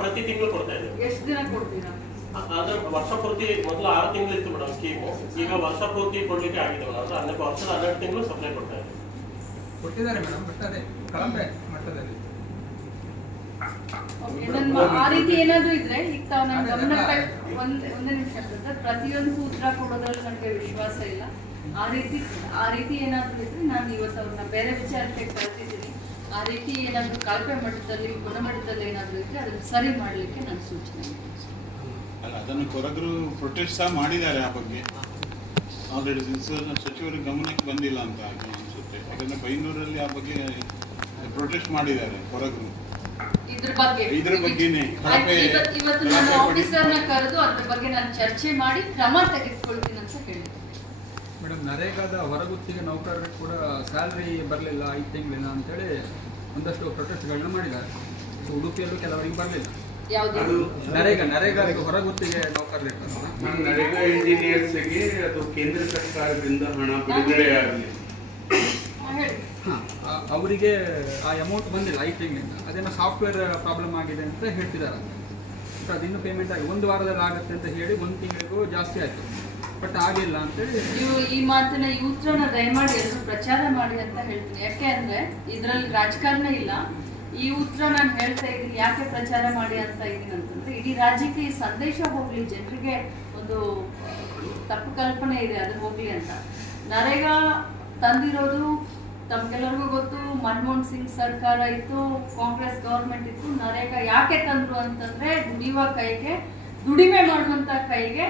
ಪ್ರತಿ ತಿಂಗಳು ಕೊಡ್ತಾ ಇದ್ದೀವಿ ಎಷ್ಟು ದಿನ ಕೊಡ್ತೀರಾ? ಅಂದ್ರೆ ವರ್ಷ ಪೂರ್ತಿ ಮೊದಲು ಆರು ತಿಂಗಳು ಇತ್ತು ಮೇಡಮ್ ಸ್ಕೀಮು ಈಗ ವರ್ಷ ಪೂರ್ತಿ ಕೊಡ್ಲಿಕ್ಕೆ ಆಗಿದೆ ಮೇಡಮ್. ಅಂದ್ರೆ ಹನ್ನೆರಡು ವರ್ಷದ ಹನ್ನೆರಡು ತಿಂಗಳು ಸಪ್ಲೈ ಕೊಡ್ತಾ ಇದ್ದೀವಿ ಕೊಟ್ಟಿದ್ದಾರೆ ಮೇಡಮ್ ಬಟ್ ಅದೇ ಕಳಪೆ ಮಟ್ಟದಲ್ಲಿ. Okay, ನನ್ನ ಆ ರೀತಿ ಏನಾದ್ರು ಇದ್ರೆ ಈಗ ತಾವು ನನ್ನ ಗಮನಕ್ಕೆ ಒಂದ್ ಒಂದೇ ನಿಮಿಷ ಅಂತ ಪ್ರತಿಯೊಂದು ಉತ್ತರ ಕೊಡೋದ್ರಲ್ಲಿ ನನಗೆ ವಿಶ್ವಾಸ ಇಲ್ಲ. ಆ ರೀತಿ ಆ ರೀತಿ ಏನಾದ್ರು ಇದ್ರೆ ನಾನು ಇವತ್ತು ಅವ್ರನ್ನ ಬೇರೆ ವಿಚಾರಕ್ಕೆ ಕರೆದಿದ್ದೀನಿ ಆ ರೀತಿ ಏನಾದ್ರು ಕಳಪೆ ಮಟ್ಟದಲ್ಲಿ ಗುಣಮಟ್ಟದಲ್ಲಿ ಏನಾದ್ರು ಇದ್ರೆ ಅದನ್ನ ಸರಿ ಮಾಡಲಿಕ್ಕೆ ನನ್ನ ಸೂಚನೆ. ಅಲ್ಲ ಅದನ್ನು ಕೊರಗರು ಪ್ರೊಟೆಸ್ಟ್ ಸಹ ಮಾಡಿದ್ದಾರೆ ಆ ಬಗ್ಗೆ. ಆಲ್ರೆಡಿ ಸಚಿವರ ಗಮನಕ್ಕೆ ಬಂದಿಲ್ಲ ಅಂತ ಅನಿಸುತ್ತೆ. ಯಾಕಂದ್ರೆ ಬೈನೂರಲ್ಲಿ ಆ ಬಗ್ಗೆ ಪ್ರೊಟೆಸ್ಟ್ ಮಾಡಿದ್ದಾರೆ ಕೊರಗರು. ಇದ್ರ ಬಗ್ಗೆ. ಇದ್ರ ಬಗ್ಗೆನೇ ಇವತ್ತು ಇವತ್ತು ನಾನು ಆಫೀಸರ್ನ ಕರೆದು ಅದ್ರ ಬಗ್ಗೆ ನಾನು ಚರ್ಚೆ ಮಾಡಿ ಕ್ರಮ ತೆಗೆದುಕೊಳ್ತೀನಿ ಅಂತ ಹೇಳಿದ್ದೆ ಮೇಡಮ್ ನರೇಗಾದ ಹೊರಗುತ್ತಿಗೆ ನೌಕರರಿಗೆ ಕೂಡ ಸ್ಯಾಲ್ರಿ ಬರಲಿಲ್ಲ ಐದು ತಿಂಗಳಿನ ಅಂತೇಳಿ ಒಂದಷ್ಟು ಪ್ರೊಟೆಸ್ಟ್ಗಳನ್ನ ಮಾಡಿದ್ದಾರೆ. ಸೊ ಉಡುಪಿಯಲ್ಲೂ ಕೆಲವರಿಗೆ ಬರಲಿಲ್ಲ. ಯಾವ್ದು? ನರೇಗಾ ನರೇಗಾದ ಹೊರಗುತ್ತಿಗೆ ನೌಕರರು ಇರ್ತಾರಲ್ಲ ನರೇಗಾ ಇಂಜಿನಿಯರ್ಸ್ಗೆ ಅದು ಕೇಂದ್ರ ಸರ್ಕಾರದಿಂದ ಹಣ ಬಿಡುಗಡೆ ಆಗಲಿ ಅವರಿಗೆ ಆ ಅಮೌಂಟ್ ಬಂದಿಲ್ಲ ಐದು ತಿಂಗಳಿಂದ. ಅದೇನೋ ಸಾಫ್ಟ್ವೇರ್ ಪ್ರಾಬ್ಲಮ್ ಆಗಿದೆ ಅಂತ ಹೇಳ್ತಿದ್ದಾರೆ. ಅದಿನ್ನೂ ಪೇಮೆಂಟ್ ಆಗಿ ಒಂದು ವಾರದಲ್ಲಿ ಆಗುತ್ತೆ ಅಂತ ಹೇಳಿ ಒಂದು ತಿಂಗಳಿಗೂ ಜಾಸ್ತಿ ಆಯಿತು. ಬಟ್ ಆಗಿಲ್ಲ ಅಂತೇಳಿ. ನೀವು ಈ ಮಾತನ್ನ ಈ ಉತ್ತರನ ದಯಮಾಡಿ ಎಲ್ಲರೂ ಪ್ರಚಾರ ಮಾಡಿ ಅಂತ ಹೇಳ್ತೀನಿ. ಯಾಕೆ ಅಂದ್ರೆ ಇದ್ರಲ್ಲಿ ರಾಜಕಾರಣ ಇಲ್ಲ. ಈ ಉತ್ತರ ನಾನು ಹೇಳ್ತಾ ಇದ್ದೀನಿ. ಯಾಕೆ ಪ್ರಚಾರ ಮಾಡಿ ಅಂತ ಇದ್ದೀನಿ ಅಂತಂದ್ರೆ ಇಡೀ ರಾಜ್ಯಕ್ಕೆ ಈ ಸಂದೇಶ ಹೋಗ್ಲಿ. ಜನರಿಗೆ ಒಂದು ತಪ್ಪು ಕಲ್ಪನೆ ಇದೆ, ಅದು ಹೋಗ್ಲಿ ಅಂತ. ನರೇಗಾ ತಂದಿರೋದು ತಮ್ಗೆಲ್ಲರಿಗೂ ಗೊತ್ತು. ಮನಮೋಹನ್ ಸಿಂಗ್ ಸರ್ಕಾರ ಇತ್ತು, ಕಾಂಗ್ರೆಸ್ ಗೌರ್ಮೆಂಟ್ ಇತ್ತು. ನರೇಗಾ ಯಾಕೆ ತಂದ್ರು ಅಂತಂದ್ರೆ ದುಡಿಯುವ ಕೈಗೆ, ದುಡಿಮೆ ಮಾಡುವಂತ ಕೈಗೆ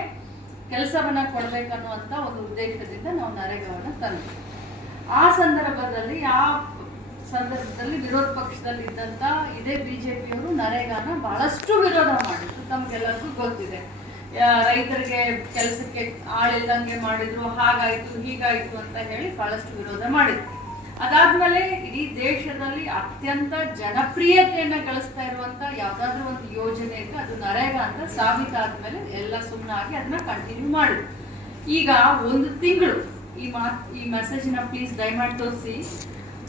ಕೆಲಸವನ್ನ ಕೊಡ್ಬೇಕನ್ನುವಂತ ಒಂದು ಉದ್ದೇಶದಿಂದ ನಾವು ನರೇಗಾವನ್ನ ತಂದ್ವಿ. ಆ ಸಂದರ್ಭದಲ್ಲಿ ಆ ಸಂದರ್ಭದಲ್ಲಿ ವಿರೋಧ ಪಕ್ಷದಲ್ಲಿ ಇದ್ದಂತ ಇದೇ ಬಿಜೆಪಿಯವರು ನರೇಗಾನ ಬಹಳಷ್ಟು ವಿರೋಧ ಮಾಡಿದ್ರು. ತಮ್ಗೆಲ್ಲರಿಗೂ ಗೊತ್ತಿದೆ. ರೈತರಿಗೆ ಕೆಲಸಕ್ಕೆ ಆಳಿಲ್ದಂಗೆ ಮಾಡಿದ್ರು, ಹಾಗಾಯ್ತು, ಹೀಗಾಯ್ತು ಅಂತ ಹೇಳಿ ಬಹಳಷ್ಟು ವಿರೋಧ ಮಾಡಿದ್ರು. ಅದಾದ್ಮೇಲೆ ಇಡೀ ದೇಶದಲ್ಲಿ ಅತ್ಯಂತ ಜನಪ್ರಿಯತೆಯನ್ನ ಗಳಿಸ್ತಾ ಇರುವಂತ ಯಾವ್ದಾದ್ರು ಒಂದು ಯೋಜನೆ ಇದ್ರೆ ಅದು ನರೇಗಾ ಅಂತ ಸಾಬೀತಾದ್ಮೇಲೆ ಎಲ್ಲ ಸುಮ್ಮನಾಗಿ ಅದನ್ನ ಕಂಟಿನ್ಯೂ ಮಾಡಿದ್ರು ಈಗ ಒಂದು ತಿಂಗಳು ಈ ಮಾತ್ ಈ ಮೆಸೇಜ್ನ ಪ್ಲೀಸ್ ದಯಮಾಡಿ ತೋರಿಸಿ.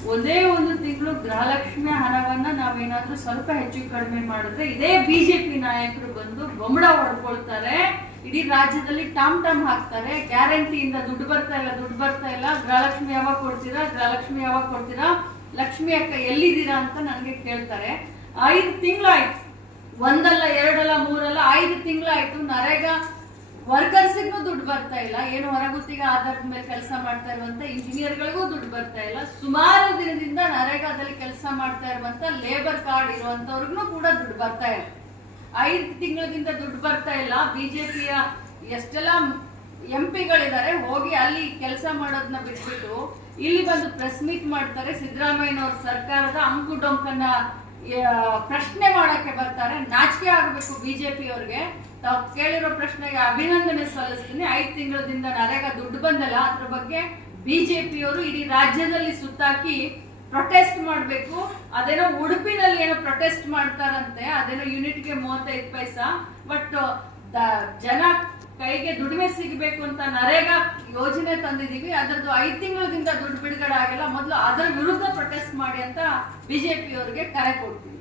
ಒಂದೇ ಒಂದು ತಿಂಗಳು ಗೃಹಲಕ್ಷ್ಮಿ ಹಣವನ್ನ ನಾವೇನಾದ್ರೂ ಸ್ವಲ್ಪ ಹೆಚ್ಚು ಕಡಿಮೆ ಮಾಡಿದ್ರೆ ಇದೇ ಬಿಜೆಪಿ ನಾಯಕರು ಬಂದು ಬೊಂಬಡ ಹೊಡ್ಕೊಳ್ತಾರೆ. ಇಡೀ ರಾಜ್ಯದಲ್ಲಿ ಟಾಮ್ ಟಾಮ್ ಹಾಕ್ತಾರೆ. ಗ್ಯಾರಂಟಿಯಿಂದ ದುಡ್ಡು ಬರ್ತಾ ಇಲ್ಲ, ದುಡ್ಡು ಬರ್ತಾ ಇಲ್ಲ. ಗೃಹಲಕ್ಷ್ಮಿ ಯಾವಾಗ ಕೊಡ್ತೀರಾ? ಗೃಹಲಕ್ಷ್ಮಿ ಯಾವಾಗ ಕೊಡ್ತೀರಾ? ಲಕ್ಷ್ಮಿ ಅಕ್ಕ ಎಲ್ಲಿದ್ದೀರಾ ಅಂತ ನನಗೆ ಕೇಳ್ತಾರೆ. ಐದು ತಿಂಗಳಾಯ್ತು. ಒಂದಲ್ಲ, ಎರಡಲ್ಲ, ಮೂರಲ್ಲ, ಐದು ತಿಂಗಳಾಯ್ತು. ನರೇಗಾ ವರ್ಕರ್ಸಿಗೂ ದುಡ್ಡು ಬರ್ತಾ ಇಲ್ಲ. ಏನು ಹೊರಗುತ್ತಿಗೆ ಆಧಾರದ ಮೇಲೆ ಕೆಲಸ ಮಾಡ್ತಾ ಇರುವಂತ ಇಂಜಿನಿಯರ್ಗಳಿಗೂ ದುಡ್ಡು ಬರ್ತಾ ಇಲ್ಲ. ಸುಮಾರು ದಿನದಿಂದ ನರೇಗಾದಲ್ಲಿ ಕೆಲಸ ಮಾಡ್ತಾ ಇರುವಂತ ಲೇಬರ್ ಕಾರ್ಡ್ ಇರುವಂತವ್ರಿಗೂ ಕೂಡ ದುಡ್ಡು ಬರ್ತಾ ಇಲ್ಲ. ಐದು ತಿಂಗಳದಿಂದ ದುಡ್ಡು ಬರ್ತಾ ಇಲ್ಲ. ಬಿಜೆಪಿಯ ಎಷ್ಟೆಲ್ಲ ಎಂ ಪಿಗಳಿದ್ದಾರೆ ಹೋಗಿ ಅಲ್ಲಿ ಕೆಲಸ ಮಾಡೋದನ್ನ ಬಿಟ್ಬಿಟ್ಟು ಇಲ್ಲಿ ಬಂದು ಪ್ರೆಸ್ ಮೀಟ್ ಮಾಡ್ತಾರೆ. ಸಿದ್ದರಾಮಯ್ಯನವ್ರ ಸರ್ಕಾರದ ಅಂಕು ಡೊಂಕನ್ನ ಪ್ರಶ್ನೆ ಮಾಡಕ್ಕೆ ಬರ್ತಾರೆ. ನಾಚಿಕೆ ಆಗಬೇಕು ಬಿಜೆಪಿ ಅವ್ರಿಗೆ ತಾವು ಕೇಳಿರೋ ಪ್ರಶ್ನೆಗೆ ಅಭಿನಂದನೆ ಸಲ್ಲಿಸ್ತೀನಿ. ಐದು ತಿಂಗಳದಿಂದ ನರೇಗಾ ದುಡ್ಡು ಬಂದಲ್ಲ, ಅದ್ರ ಬಗ್ಗೆ ಬಿಜೆಪಿಯವರು ಇಡೀ ರಾಜ್ಯದಲ್ಲಿ ಸುತ್ತಾಕಿ ಪ್ರೊಟೆಸ್ಟ್ ಮಾಡಬೇಕು. ಅದೇನೋ ಉಡುಪಿನಲ್ಲಿ ಏನೋ ಪ್ರೊಟೆಸ್ಟ್ ಮಾಡ್ತಾರಂತೆ, ಅದೇನೋ ಯೂನಿಟ್ಗೆ ಮೂವತ್ತೈದು ಪೈಸಾ ಬಟ್ ಜನ ಕೈಗೆ ದುಡಿಮೆ ಸಿಗಬೇಕು ಅಂತ ನರೇಗಾ ಯೋಜನೆ ತಂದಿದ್ದೀವಿ. ಅದರದ್ದು ಐದು ತಿಂಗಳದಿಂದ ದುಡ್ಡು ಬಿಡುಗಡೆ ಆಗಿಲ್ಲ. ಮೊದಲು ಅದರ ವಿರುದ್ಧ ಪ್ರೊಟೆಸ್ಟ್ ಮಾಡಿ ಅಂತ ಬಿಜೆಪಿ ಅವರಿಗೆ ಕರೆ ಕೊಡ್ತೀವಿ